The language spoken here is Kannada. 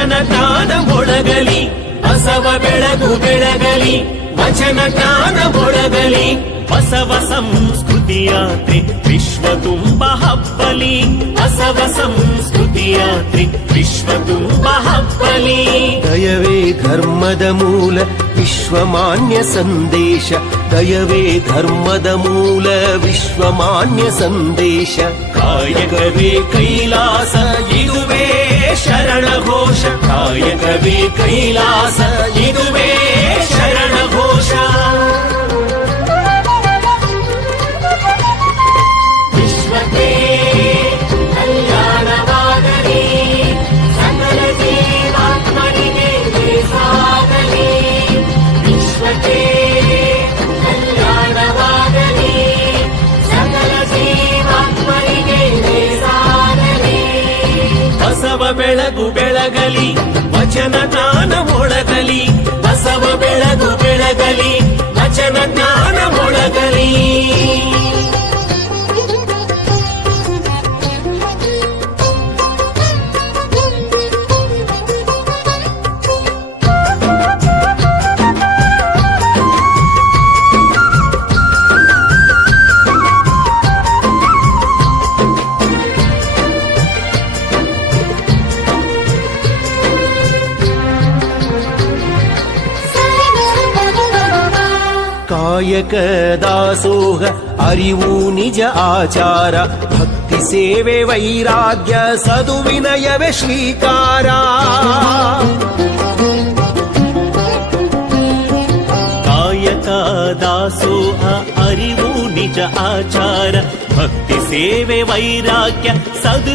ವಚನ ಜ್ಞಾನ ಮೊಳಗಲಿ ಬಸವ ಬೆಳಗು ಬೆಳಗಲಿ ವಚನ ಜ್ಞಾನ ಮೊಳಗಲಿ ಬಸವ ಸಂಸ್ಕೃತಿ ಯಾತ್ರೆ ವಿಶ್ವ ತುಂಬ ಹಬ್ಬಲಿ ಬಸವ ಸಂಸ್ಕೃತಿ ಯಾತ್ರೆ ವಿಶ್ವ ತುಂಬ ಹಬ್ಬಲಿ ದಯವೇ ಧರ್ಮದ ಮೂಲ ವಿಶ್ವಮಾನ್ಯ ಸಂದೇಶ ದಯವೇ ಧರ್ಮದ ಮೂಲ ವಿಶ್ವಮಾನ್ಯ ಸಂದೇಶ ಕಾಯಕವೇ ಕೈಲಾಸ ಇದುವೇ ಶರಣ ಘೋಷ ಕಾಯಕವೇ ಕೈಲಾಸ ಇದುವೇ ಶರಣ ಘೋಷ ವಿಶ್ವಕ್ಕೆ ಕಲ್ಯಾಣವಾಗಲಿ ಸಕಲ ಜೀವಾತ್ಮನಿಗೆ ಸಾಗಲಿ ವಿಶ್ವಕ್ಕೆ ಕಲ್ಯಾಣವಾಗಲಿ ಸಕಲ ಜೀವಾತ್ಮನಿಗೆ ಸಾಗಲಿ ಬಸವ ಬೆಳಗು ಬೆಳಗಲಿ ವಚನ ಜ್ಞಾನ ಮೊಳಗಲಿ ಬಸವ ಬೆಳಗು ಬೆಳಗಲಿ ವಚನ ಜ್ಞಾನ ಮೊಳಗಲಿ ಕಾಯಕ ದಾಸೋಹ ಅರಿವು ನಿಜ ಆಚಾರ ಭಕ್ತಿ ಸೇವೆ ವೈರಾಗ್ಯ ಸದುವಿನಯವೇ ಶ್ರೀಕಾರ ಕಾಯಕ ದಾಸೋಹ ಅರಿವು ನಿಜ ಆಚಾರ ಭಕ್ತಿ ಸೇವೆ ವೈರಾಗ್ಯ ಸದು